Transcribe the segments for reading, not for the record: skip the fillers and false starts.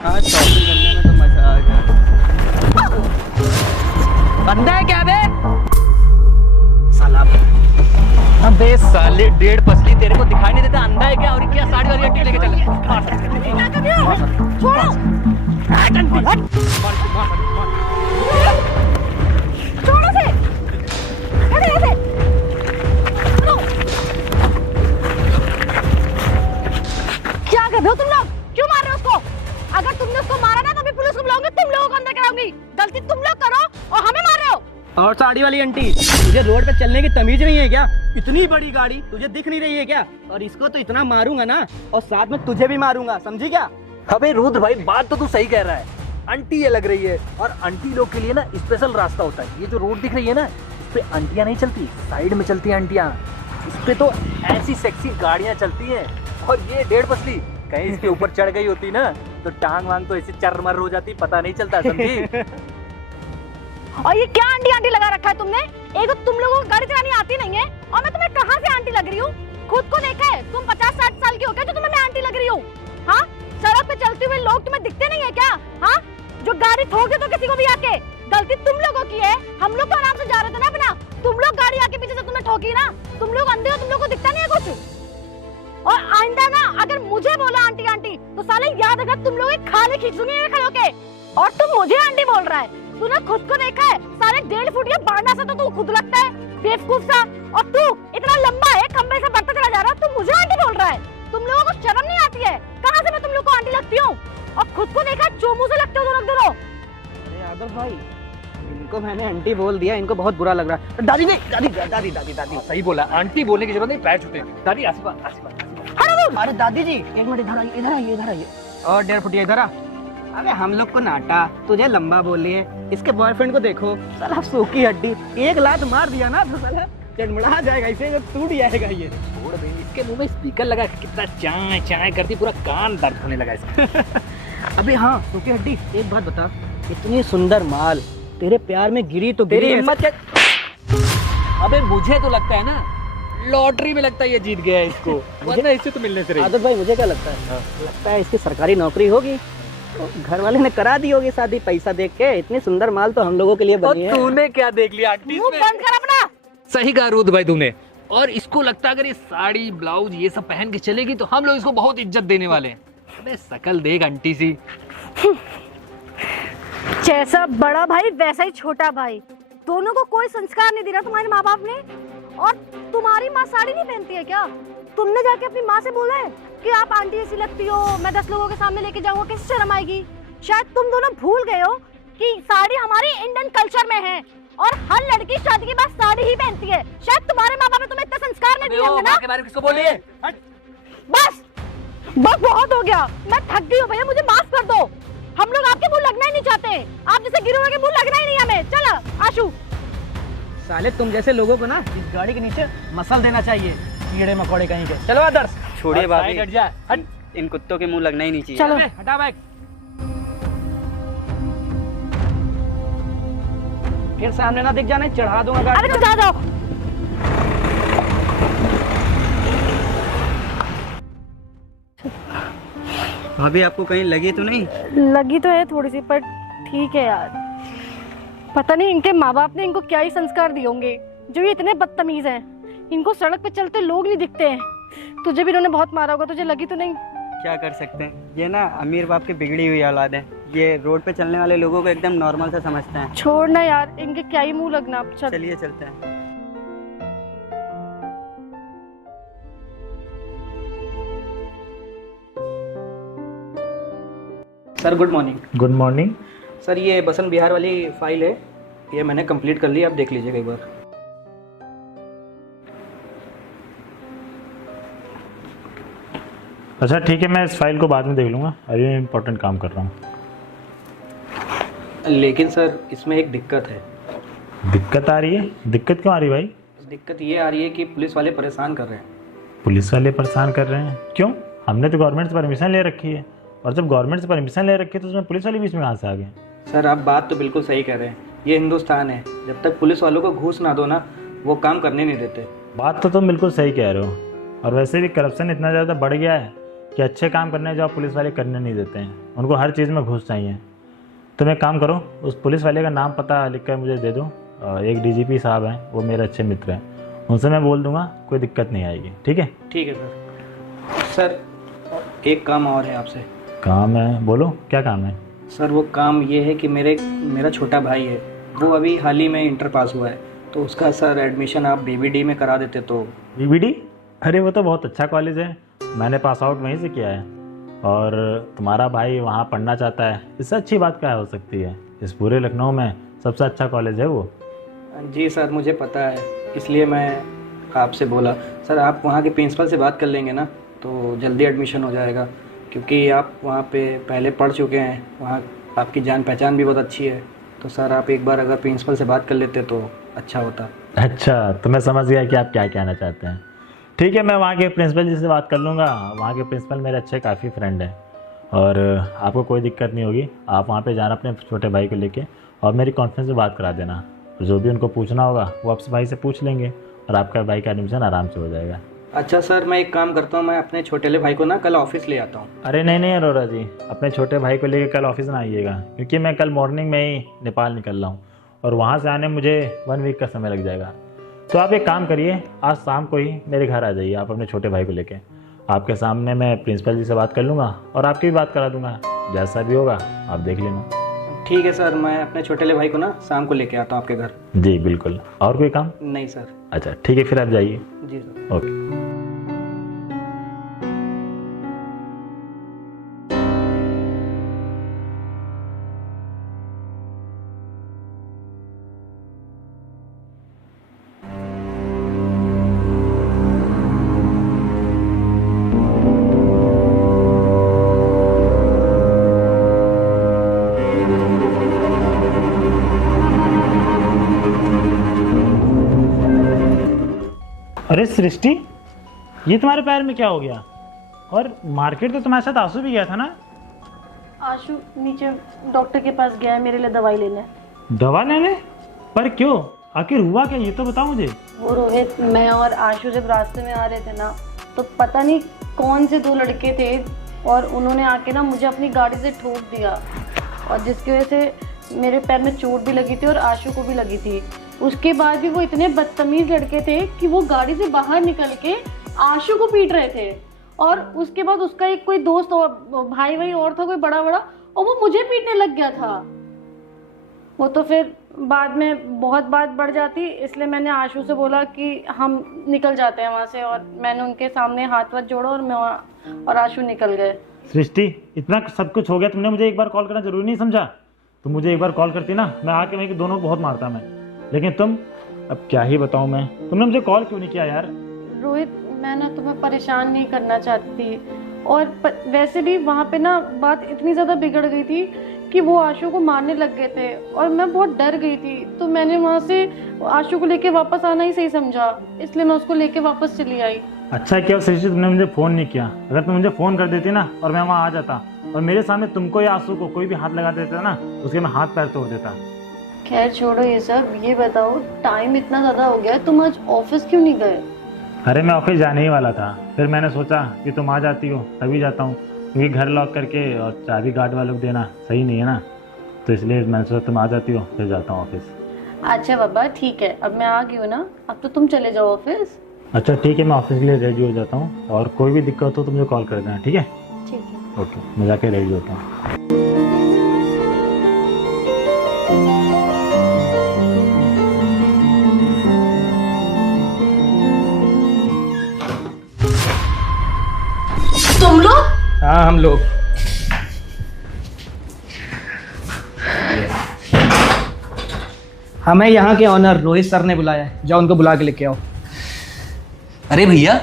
आज शॉपिंग करने में तो मजा आ गया। बंदा है क्या बे? साला अबे साले डेढ़ पसली तेरे को दिखाई नहीं देता, अंधा है क्या? और क्या साड़ी वाली आंटी लेके चल। छोड़ो छोड़ो से ऐसे क्या कर रहे हो तुम लोग? क्यों मार रहे हो उसको? अगर तुमने उसको मारा ना तो मैं पुलिस को बुलाऊंगी, तुम लोगों को अंदर कराऊंगी। गलती तुम लोग करो और हमें मार रहे हो। और साड़ी वाली आंटी, तुझे रोड पे चलने की तमीज नहीं है क्या? इतनी बड़ी गाड़ी तुझे दिख नहीं रही है क्या? और इसको तो इतना मारूंगा ना, और साथ में तुझे भी मारूंगा, समझी क्या? अबे रुद्र भाई, बात तो तू सही कह रहा है। आंटी ये लग रही है, और आंटी लोग के लिए ना स्पेशल रास्ता होता है। ये जो रोड दिख रही है ना, इस पे आंटियां नहीं चलती, साइड में चलती है आंटियां। इस पे तो ऐसी सेक्सी गाड़ियां चलती हैं। और ये डेढ़ पसली कहीं इसके ऊपर चढ़ गई होती ना तो टांग वांग तो ऐसे चरमर हो जाती, पता नहीं चलता, समझी? और ये क्या आंटी आंटी लगा रखा है तुमने? एक तो तुम लोगों को गाड़ी चलानी आती नहीं है, और मैं तुम्हें कहाँ से आंटी लग रही हूँ? खुद को देखा है, तुम 50-60 साल की हो गए जो तुम्हें मैं आंटी लग रही हूँ? हाँ, सड़क पे चलते हुए लोग तुम्हें दिखते नहीं है क्या? हाँ, जो गाड़ी ठोक दे तो किसी को भी आके, गलती तुम लोगों की है। हम लोग तो आराम से जा रहे थे ना अपना, तुम लोग गाड़ी आके पीछे से तुम्हें ठोकी ना। तुम लोग अंधे हो, तुम लोग को दिखता नहीं है कुछ। और आइंदा ना अगर मुझे बोला आंटी आंटी तो साले याद रखना, तुम लोग एक खाली खींच दूंगी खड़े होके। और तुम मुझे आंटी बोल रहा है? तूने खुद को देखा है? सारे 1.5 फुट या बारना सा तो तू खुद लगता है बेवकूफ सा, और तू इतना लंबा है, खंबे से बढ़ता चला जा रहा है, तू मुझे आंटी बोल रहा है? तुम लोगों को शर्म नहीं आती है? कहाँ से मैं तुम लोग को आंटी लगती हूँ? और खुद को देखा चोमू से लगते हो दोनों। अरे आदर भाई, इनको मैंने आंटी बोल दिया, इनको बहुत बुरा लग रहा है। दादी नहीं, दादी दादी दादी दादी सही बोला, आंटी बोलने की जरूरत नहीं, पैर छूटे। दादी आशीर्वाद आशीर्वाद। अरे दादी जी, एक मिनट, इधर आइए, इधर आइए, इधर आइए। और 1.5 फुटिया इधर आ। अरे हम लोग को नाटा, तुझे लंबा बोल रही है। इसके बॉयफ्रेंड को देखो, साला सूखी हड्डी, एक लात मार दिया ना तो साला चढ़मड़ा जाएगा, इसे तो टूट जाएगा ये। छोड़ बे, इसके मुंह में स्पीकर लगा के कितना चाय चाय करती, पूरा कान दर्द होने लगा इसका। अबे हाँ, सूखी हड्डी, एक बात बता, इतनी सुंदर माल तेरे प्यार में गिरी तो तेरी गिरी हिम्मत क्या? अबे मुझे तो लगता है ना, लॉटरी में लगता है ये जीत गया है इसको, वरना इससे तो मिलने से रही। आदत भाई, मुझे क्या लगता है? लगता है इसकी सरकारी नौकरी होगी, तो घर वाले ने करा दी होगी शादी पैसा देख के। इतनी सुंदर माल तो हम लोगों के लिए बनी है। तूने क्या देख लिया आंटी? मुंह बंद कर अपना। सही कहा रुद्र भाई तूने। और इसको लगता है अगर ये साड़ी ब्लाउज ये सब पहन के चलेगी तो हम लोग इसको बहुत इज्जत देने वाले हैं। अबे शकल देख आंटी सी। जैसा बड़ा भाई वैसा ही छोटा भाई, दोनों को कोई संस्कार नहीं दिया तुम्हारे माँ बाप ने। और तुम्हारी माँ साड़ी नहीं पहनती है क्या? तुमने जाके अपनी माँ से बोला है कि आप आंटी ऐसी लगती हो, मैं 10 लोगों के सामने लेके जाऊंगा, कैसे शर्म आएगी? शायद तुम दोनों भूल गए हो कि साड़ी हमारी इंडियन कल्चर में है, और हर लड़की शादी के बाद साड़ी ही पहनती है। शायद तुम्हारे माँ बाप ने तुम्हें इतना संस्कार नहीं दिया होंगे ना। के बारे में किसको बोल रही है? बस बस बहुत हो गया, मैं थक गई हूँ भैया, मुझे माफ कर दो। हम लोग आपके मुंह लगना ही नहीं चाहते, आप जैसे गिरोह के मुंह लगना ही नहीं हमें। चलो आशु, साले तुम जैसे लोगों को ना इस गाड़ी के नीचे मसल देना चाहिए, कीड़े मकोड़े कहीं के। चलो आदर्श, छोड़िए भाभी, हट जा, हट। इन कुत्तों के मुंह लगना ही नहीं चाहिए। चलो हटा बैग। फिर सामने ना दिख जाना, चढ़ा दूंगा गाड़ी। अरे तो जा जाओ। भाभी आपको कहीं लगी तो नहीं? लगी तो है थोड़ी सी, पर ठीक है यार। पता नहीं इनके माँ बाप ने इनको क्या ही संस्कार दिए होंगे जो ये इतने बदतमीज हैं। इनको सड़क पे चलते लोग नहीं दिखते हैं। तुझे भी इन्होंने बहुत मारा होगा, तुझे लगी तो नहीं? क्या कर सकते हैं, ये ना अमीर बाप की बिगड़ी हुई औलाद है। ये रोड पे चलने वाले लोगों को एकदम नॉर्मल सा समझते हैं। छोड़ना यार, इनके क्या ही मुंह लगना। चल चलिए चलते हैं। Sir good morning. Good morning. Sir ये बसंत बिहार वाली फाइल है, ये मैंने कंप्लीट कर ली, आप देख लीजिएगा एक बार। अच्छा ठीक है, मैं इस फाइल को बाद में देख लूँगा, अभी मैं इम्पोर्टेंट काम कर रहा हूँ। लेकिन सर इसमें एक दिक्कत है। दिक्कत आ रही है? दिक्कत क्यों आ रही है भाई? दिक्कत ये आ रही है कि पुलिस वाले परेशान कर रहे हैं। पुलिस वाले परेशान कर रहे हैं? क्यों? हमने तो गवर्नमेंट से परमिशन ले रखी है, और जब गवर्नमेंट से परमिशन ले रखी है तो उसमें पुलिस वाले बीच में कहाँ से आ गए? सर आप बात तो बिल्कुल सही कह रहे हैं, ये हिंदुस्तान है, जब तक पुलिस वालों को घूस ना दो ना वो काम करने नहीं देते। बात तो तुम बिल्कुल सही कह रहे हो, और वैसे भी करप्शन इतना ज़्यादा बढ़ गया है कि अच्छे काम करने जो आप पुलिस वाले करने नहीं देते हैं, उनको हर चीज़ में घूस चाहिए। तुम एक काम करो, उस पुलिस वाले का नाम पता लिख कर मुझे दे दो। एक डीजीपी साहब हैं, वो मेरे अच्छे मित्र हैं, उनसे मैं बोल दूंगा, कोई दिक्कत नहीं आएगी। ठीक है? ठीक है सर। एक काम और है आपसे। काम है? बोलो, क्या काम है? सर वो काम ये है कि मेरा छोटा भाई है, वो अभी हाल ही में इंटर पास हुआ है, तो उसका सर एडमिशन आप BBD में करा देते तो। BBD? अरे वो तो बहुत अच्छा कॉलेज है, मैंने पास आउट वहीं से किया है, और तुम्हारा भाई वहाँ पढ़ना चाहता है, इससे अच्छी बात क्या हो सकती है? इस पूरे लखनऊ में सबसे अच्छा कॉलेज है वो। जी सर मुझे पता है, इसलिए मैं आपसे बोला। सर आप वहाँ के प्रिंसिपल से बात कर लेंगे ना तो जल्दी एडमिशन हो जाएगा, क्योंकि आप वहाँ पे पहले पढ़ चुके हैं, वहाँ आपकी जान पहचान भी बहुत अच्छी है। तो सर आप एक बार अगर प्रिंसिपल से बात कर लेते तो अच्छा होता। अच्छा, तो मैं समझ गया कि आप क्या कहना चाहते हैं। ठीक है, मैं वहाँ के प्रिंसिपल जी से बात कर लूँगा। वहाँ के प्रिंसिपल मेरे अच्छे काफ़ी फ्रेंड हैं, और आपको कोई दिक्कत नहीं होगी। आप वहाँ पे जाना अपने छोटे भाई को लेके, और मेरी कॉन्फ्रेंस में बात करा देना। जो भी उनको पूछना होगा वो आपसे भाई से पूछ लेंगे, और आपका भाई का एडमिशन आराम से हो जाएगा। अच्छा सर, मैं एक काम करता हूँ, मैं अपने छोटे भाई को ना कल ऑफिस ले आता हूँ। अरे नहीं अरोरा जी, अपने छोटे भाई को लेके कल ऑफिस ना आइएगा, क्योंकि मैं कल मॉर्निंग में ही नेपाल निकल रहा हूँ, और वहाँ से आने मुझे 1 वीक का समय लग जाएगा। तो आप एक काम करिए, आज शाम को ही मेरे घर आ जाइए आप अपने छोटे भाई को लेके। आपके सामने मैं प्रिंसिपल जी से बात कर लूँगा, और आपकी भी बात करा दूँगा, जैसा भी होगा आप देख लेना। ठीक है सर, मैं अपने छोटे भाई को ना शाम को लेके आता हूँ आपके घर। जी बिल्कुल। और कोई काम? नहीं सर। अच्छा ठीक है, फिर आप जाइए। जी सर। ओके। अरे सृष्टि, ये तुम्हारे पैर में क्या हो गया? और मार्केट तो तुम्हारे साथ आंसू भी गया था ना? आशु नीचे डॉक्टर के पास गया है मेरे लिए दवाई लेने। दवा लेने? पर क्यों? आखिर हुआ क्या, ये तो बताओ मुझे। वो रोहित, मैं और आशु जब रास्ते में आ रहे थे ना, तो पता नहीं कौन से 2 लड़के थे, और उन्होंने आके ना मुझे अपनी गाड़ी से ठोक दिया, और जिसकी वजह से मेरे पैर में चोट भी लगी थी और आशु को भी लगी थी। उसके बाद भी वो इतने बदतमीज लड़के थे कि वो गाड़ी से बाहर निकल के आशु को पीट रहे थे, और उसके बाद उसका एक कोई दोस्त और भाई और था कोई बड़ा, और वो मुझे पीटने लग गया था। वो तो फिर बाद में बहुत बात बढ़ जाती, इसलिए मैंने आशु से बोला कि हम निकल जाते हैं वहाँ से, और मैंने उनके सामने हाथ जोड़ा और मैं और आशु निकल गए। सृष्टि, इतना सब कुछ हो गया, तुमने मुझे एक बार कॉल करना जरूरी नहीं समझा? तुम मुझे एक बार कॉल करती ना, मैं आके वहीं दोनों को बहुत मारता मैं। लेकिन तुम, अब क्या ही बताऊं मैं, तुमने मुझे कॉल क्यों नहीं किया यार? रोहित, मैं ना तुम्हें परेशान नहीं करना चाहती, और वैसे भी वहाँ पे ना बात इतनी ज़्यादा बिगड़ गई थी कि वो आशु को मारने लग गए थे, और मैं बहुत डर गई थी, तो मैंने वहाँ से आशु को लेके वापस आना ही सही समझा, इसलिए मैं उसको लेके वापस चली आई। अच्छा क्या सृष्टि, तुमने मुझे फ़ोन नहीं किया? अगर तुम मुझे फ़ोन कर देती ना, और मैं वहाँ आ जाता, और मेरे सामने तुमको या आंसू को कोई भी हाथ लगा देता ना, उसके मैं हाथ पैर तोड़ देता। खैर छोड़ो ये सब, ये बताओ टाइम इतना ज़्यादा हो गया, तुम आज ऑफिस क्यों नहीं गए? अरे मैं ऑफिस जाने ही वाला था, फिर मैंने सोचा कि तुम आ जाती हो तभी जाता हूँ, क्योंकि घर लॉक करके और चाबी गार्ड वालों को देना सही नहीं है ना, तो इसलिए मैंने सोचा तुम आ जाती हो फिर जाता हूँ ऑफिस। अच्छा बाबा ठीक है, अब मैं आ गई हूँ ना, अब तो तुम चले जाओ ऑफिस। अच्छा ठीक है, मैं ऑफिस के लिए रेडी हो जाता हूँ, और कोई भी दिक्कत हो तो मुझे कॉल कर देना, ठीक है? ठीक है। ओके, मैं जाके रेडी होता हूँ। तुम लोग? हाँ हम लोग। हमें यहाँ के ऑनर रोहित सर ने बुलाया है, जाओ उनको बुला के लेके आओ। अरे भैया,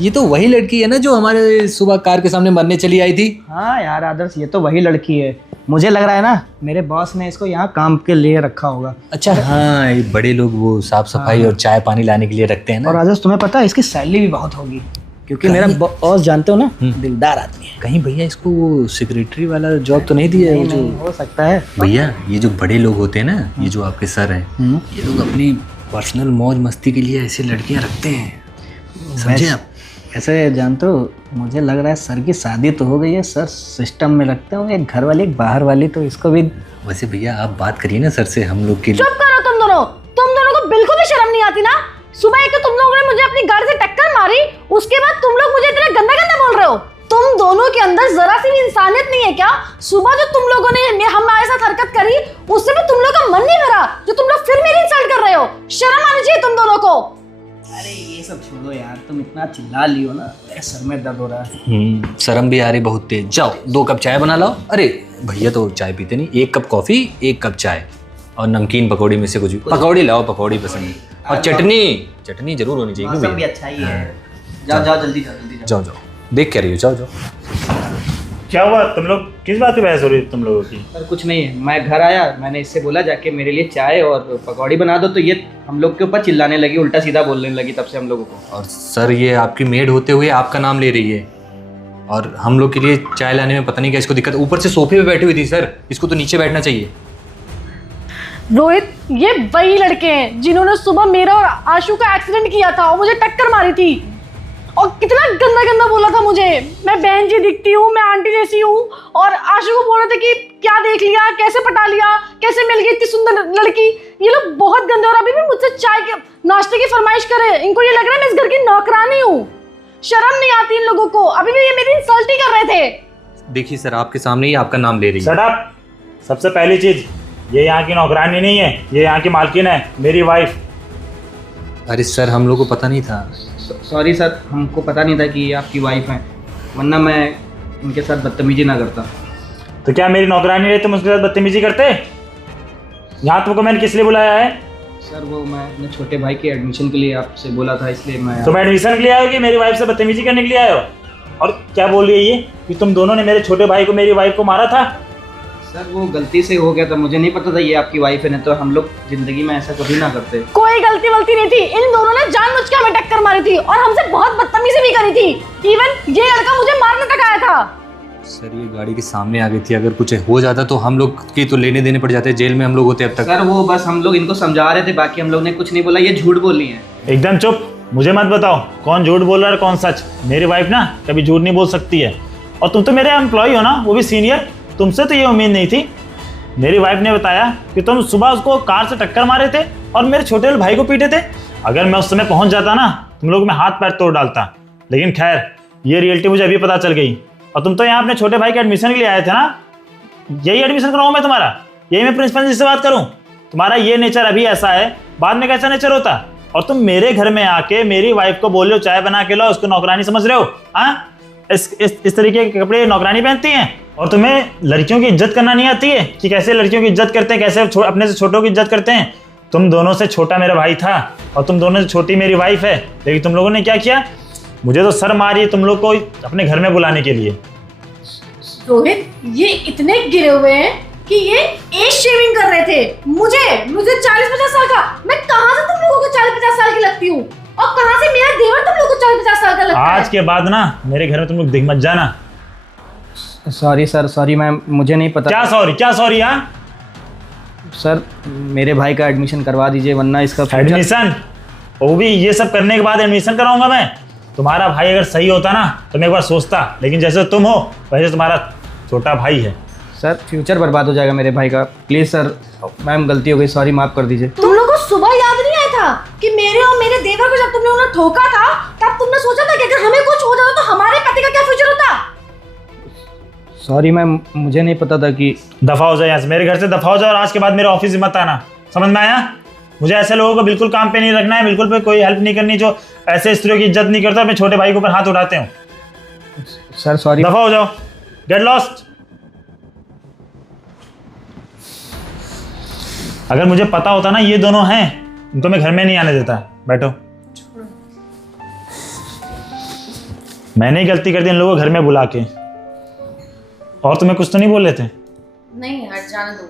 ये तो वही लड़की है ना जो हमारे सुबह कार के सामने मरने चली आई थी? हाँ यार आदर्श, ये तो वही लड़की है। मुझे लग रहा है ना मेरे बॉस ने इसको यहाँ काम के लिए रखा होगा। अच्छा हाँ, ये बड़े लोग वो साफ सफाई और चाय पानी लाने के लिए रखते हैं ना। और आदर्श तुम्हें पता है इसकी सैलरी भी बहुत होगी, क्योंकि मेरा बॉस जानते हो ना दिलदार आदमी है। कहीं भैया इसको वो सेक्रेटरी वाला जॉब तो नहीं दिया है? नहीं, हो सकता है। भैया ये जो बड़े लोग होते हैं ना, ये जो आपके सर हैं, ये लोग अपनी पर्सनल मौज मस्ती के लिए ऐसी लड़कियां रखते हैं, समझे आप? ऐसे जानते हो मुझे लग रहा है सर की शादी तो हो गई है, सर सिस्टम में रखते होंगे, एक घर वाली एक बाहर वाली, तो इसको भी। वैसे भैया आप बात करिए ना सर से हम लोग के लिए। चुप करो तुम दोनों को बिल्कुल भी शर्म नहीं आती ना। सुबह एक तो तुम लोगों ने मुझे अपनी गाड़ी से टक्कर मारी, उसके बाद तुम लोग मुझे इतना गंदा गंदा बोल रहे हो। तुम दोनों के अंदर जरा सी भी इंसानियत नहीं है क्या? सुबह जो तुम लोगों ने हमारे साथ हरकत करी, उससे भी तुम लोग का मन नहीं भरा, जो तुम लोग फिर मेरी इंसल्ट कर रहे हो। शर्म आनी चाहिए तुम दोनों को। अरे ये सब छोड़ो यार, तुम इतना चिल्ला लियो ना, मेरे सर में दर्द हो रहा है। शर्म भी आ रही बहुत तेज। जाओ 2 कप चाय बना लाओ। अरे भैया तो चाय पीते नहीं। 1 कप कॉफी 1 कप चाय और नमकीन पकौड़ी में से कुछ भी। पकौड़ी लाओ, पकौड़ी पसंद है। और चटनी जरूर होनी चाहिए। मौसम भी अच्छा ही है। जाओ जल्दी जाओ। जाओ देख क्या रही हो, जाओ। क्या हुआ? तुम लोग किस बात पे बहस हो रही है तुम लोगों की? सर कुछ नहीं है, मैं घर आया, मैंने इससे बोला जाके मेरे लिए चाय और पकौड़ी बना दो, तो ये हम लोग के ऊपर चिल्लाने लगी, उल्टा सीधा बोलने लगी, तब से हम लोगों को। और सर ये आपकी मेड होते हुए आपका नाम ले रही है और हम लोग के लिए चाय लाने में पता नहीं क्या इसको दिक्कत। ऊपर से सोफे पे बैठी हुई थी सर, इसको तो नीचे बैठना चाहिए। रोहित, ये वही लड़के हैं जिन्होंने सुबह मेरा और आशु का एक्सीडेंट किया था और मुझे टक्कर मारी थी, और कितना गंदा गंदा बोला था मुझे। मैं बहन जी दिखती हूँ, मैं आंटी जैसी हूँ, और आशु को बोल रहे थे कि क्या देख लिया, कैसे पटा लिया, कैसे मिल गई इतनी सुंदर लड़की। ये लोग बहुत गंदे, और अभी भी मुझसे चाय के नाश्ते की फरमाइश करे। इनको ये लग रहा है मैं इस घर की नौकरानी हूँ। शर्म नहीं आती इन लोगों को। अभी भी ये मेरी इंसल्ट ही कर रहे थे। देखिए सर, आपके सामने ही आपका नाम ले रही है। Shut up. सबसे पहली चीज, ये यहाँ की नौकरानी नहीं है, ये यहाँ की मालकिन है, मेरी वाइफ। अरे सर हम लोग को पता नहीं था। सॉरी सर, हमको पता नहीं था कि ये आपकी वाइफ है, वरना मैं इनके साथ बदतमीजी ना करता। तो क्या मेरी नौकरानी रही तुम उसके साथ बदतमीजी करते? यहाँ तुमको मैंने किस लिए बुलाया है? सर वो मैं अपने छोटे भाई के एडमिशन के लिए आपसे बोला था, इसलिए मैं। तुम एडमिशन के लिए आए हो कि मेरी वाइफ से बदतमीजी करने के लिए आए हो? और क्या बोल रही है ये कि तुम दोनों ने मेरे छोटे भाई को, मेरी वाइफ को मारा था? सर वो गलती से हो गया था, मुझे नहीं पता था ये आपकी वाइफ है, नहीं तो हम लोग जिंदगी में ऐसा कभी ना करते। कोई गलती वलती नहीं थी, इन दोनों ने जानबूझ के हमें टक्कर मारी थी और हमसे बहुत बदतमीजी भी करी थी। इवन ये लड़का मुझे मारने तक आया था। सर ये गाड़ी के सामने आ गई थी, अगर कुछ हो जाता तो हम लोग की तो लेने देने पड़ जाते, जेल में हम लोग होते अब तक। सर वो बस हम लोग इनको समझा रहे थे, बाकी हम लोग ने कुछ नहीं बोला, ये झूठ बोली है। एकदम चुप, मुझे मत बताओ कौन झूठ बोल रहा है कौन सच। मेरी वाइफ ना कभी झूठ नहीं बोल सकती है, और तुम तो मेरे एम्प्लॉय हो ना, वो भी सीनियर, तुमसे तो ये उम्मीद नहीं थी। मेरी वाइफ ने बताया कि तुम सुबह उसको कार से टक्कर मारे थे और मेरे छोटे भाई को पीटे थे। अगर मैं उस समय पहुंच जाता ना, तुम लोग में हाथ पैर तोड़ डालता। लेकिन खैर, ये रियलिटी मुझे अभी पता चल गई। और तुम तो यहाँ अपने छोटे भाई के एडमिशन के लिए आए थे ना, यही एडमिशन कराऊँ मैं तुम्हारा? यही मैं प्रिंसिपल जी से बात करूँ? तुम्हारा ये नेचर अभी ऐसा है, बाद में कैसा नेचर होता? और तुम मेरे घर में आके मेरी वाइफ को बोल रहे हो चाय बना के लो, उसको नौकरानी समझ रहे हो? हाँ, इस तरीके के कपड़े नौकरानी पहनती हैं? और तुम्हें लड़कियों की इज्जत करना नहीं आती है कि कैसे लड़कियों की इज्जत करते हैं, कैसे अपने से छोटों की इज्जत करते हैं? तुम दोनों से छोटा मेरा भाई था और तुम दोनों से छोटी मेरी वाइफ है, लेकिन तुम लोगों ने क्या किया? मुझे तो शर्म आ रही है तुम लोग को अपने घर में बुलाने के लिए। रोहित, ये इतने गिरे हुए हैं कि ये एज शेविंग कर रहे थे। मुझे 40-50 साल का, मैं कहाँ से तुम लोगों को 40-50 साल की लगती हूँ, और कहाँ से मेरा देवर तुम लोगों को 40-50 साल का लगता है? आज के बाद ना मेरे घर में तुम लोग दिख मत जाना। सॉरी सर, सॉरी मैम, मुझे नहीं पता। क्या सॉरी? हाँ सर मेरे भाई का एडमिशन करवा दीजिए, वरना इसका एडमिशन, वो भी ये सब करने के बाद एडमिशन कराऊंगा मैं? तुम्हारा भाई अगर सही होता ना तो मैं एक बार सोचता, लेकिन जैसे तुम हो वैसे तुम्हारा छोटा भाई है। सर फ्यूचर बर्बाद हो जाएगा मेरे भाई का, प्लीज सर। मैम गलती हो गई, सॉरी, माफ कर दीजिए। तुम लोगों को सुबह याद नहीं आया था कि मेरे और मेरे देवर को जब तुमने उन्हें ठोका था, तब तुमने सोचा था कि अगर हमें कुछ हो जाता तो हमारे पति का क्या फ्यूचर होता? सॉरी मैम, मुझे नहीं पता था कि। दफा हो जाए यहाँ से, मेरे घर से दफा हो जाए, और आज के बाद मेरे ऑफिस में मत आना, समझ में आया? मुझे ऐसे लोगों को बिल्कुल काम पे नहीं रखना है, बिल्कुल पे कोई हेल्प नहीं करनी जो ऐसे स्त्रियों की इज्जत नहीं करता, अपने छोटे भाई के ऊपर हाथ उठाते हो। Sir sorry. दफा हो जाओ, गेट लॉस्ट। अगर मुझे पता होता ना ये दोनों हैं, इनको मैं घर में नहीं आने देता। बैठो। मैंने ही गलती कर दी इन लोगों को घर में बुला के। और तुम्हें कुछ तो नहीं बोल रहे थे? नहीं यार, जाने दो,